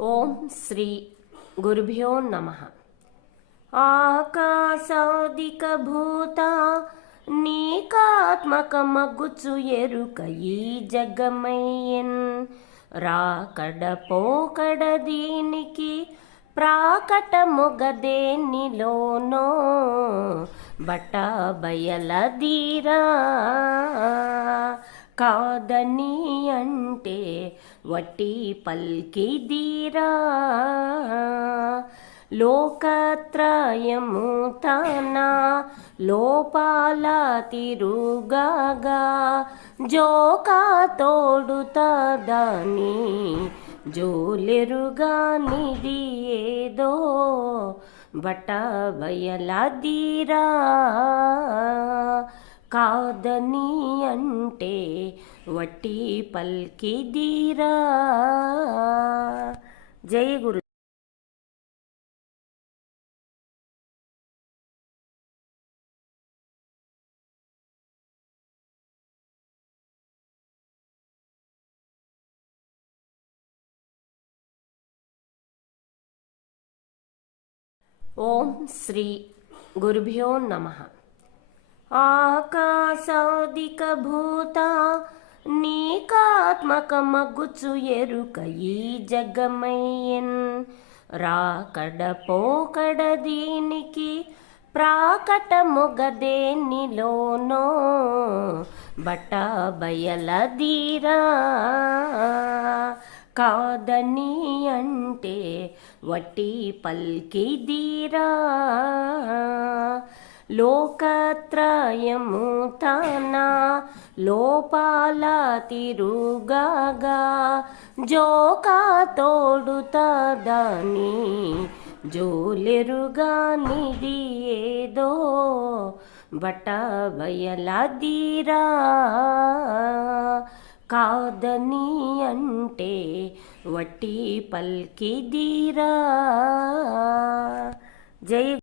ఓం శ్రీ గురుభ్యో నమ. ఆకాశాదిక భూత నీకాత్మకమగుచు ఎరుక ఈ జగమయ్యన్. రాకడ పోకడ దీనికి ప్రాకట మొగదేనిలోనో బట్ట బయలదీరా కాదని అంటే వట్టి పల్కి దీరా. లోకత్రయము తన లోపాల తిరుగాగా. జోకా తోడుతదని జోలెరుగా నిది ఏదో బట్ట బయలదీరా కాదని అంటే వట్టి పల్కి దీరా. జై గురు. ఓం శ్రీ గురుభ్యో నమః. ఆకాశాదిక భూత నీకాత్మకమగుచు ఎరుక ఈ జగమయ్యన్. రాకడ పోకడ దీనికి ప్రాకట మొగదేనిలోనో బట్ట బయలదీరా కాదని అంటే వట్టి పల్కి దీరా లోకత్రయము తన లోపాల తిరుగాగా జోకా తోడుతదని జోలెరుగా నిది ఏదో బట్ట బయలదీరా కాదని అంటే వట్టి పల్కిదీరా. జై